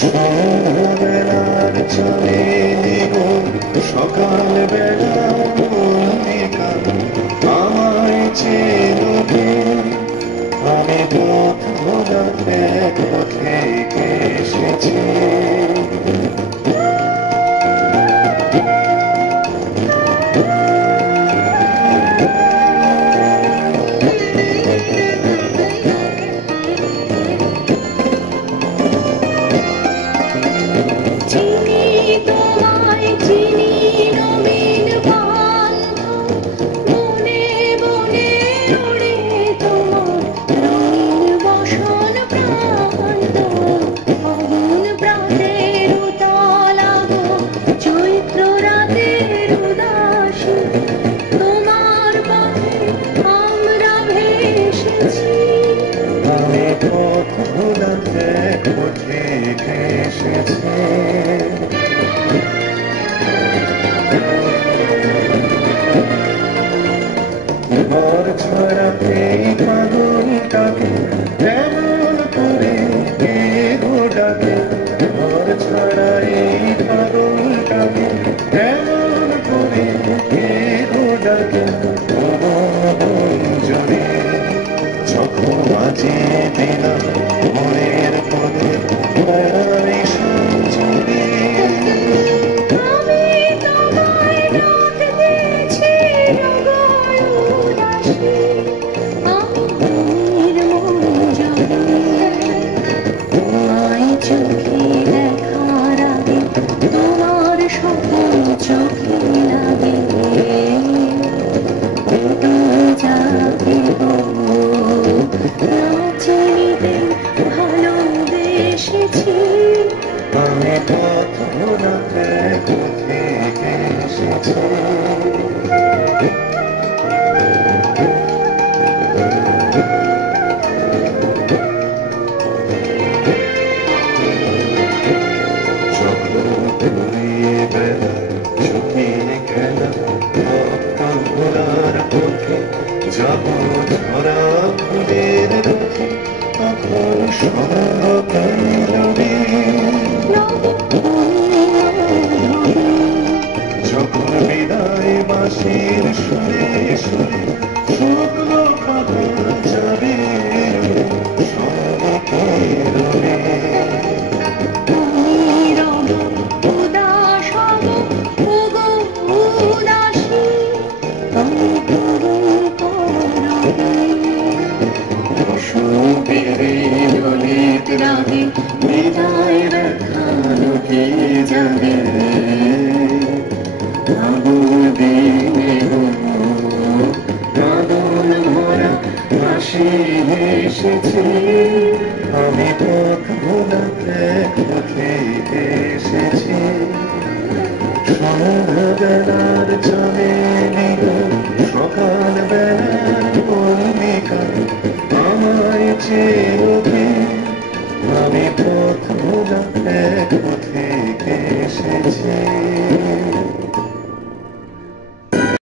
সকালবেলার চলে সকাল বেলা আমায় চেয়ে আমি পথ ভোলাতে পথে এসেছি। ঘর ছাড়া এই পাগলটাকে এমন করে কে গো ডাকে, ঘর ছাড়া এই পাগলটাকে এমন করে কে গো ডাকে। জড়ে যখন বাজিয়ে দিলাম মনের পদে বেড়াই সঞ্জরে আমি পথ ভোলাতে পথে এসেছি। যখন ঘুরিয়ে বেলা শুকিয়ে গেলাম ভক্ত ঘোরার পথে যাব ধরা ফুলের রথে, তখন সঙ্গ কারণে যখন বিদায় বাঁশির সুরে সুরে শুকনো পাতা যাবে বিদায় দেখানো কি যাবে কাঁদন ভরা হাসি এসেছে। আমি পথ ভোলাতে পথে এসেছি। সন্ধ্যাবেলার চলে সকাল বেলার পূর্ণিকা আমায় চেয়ে আমি পথ ভোলাতে পথে এসেছি।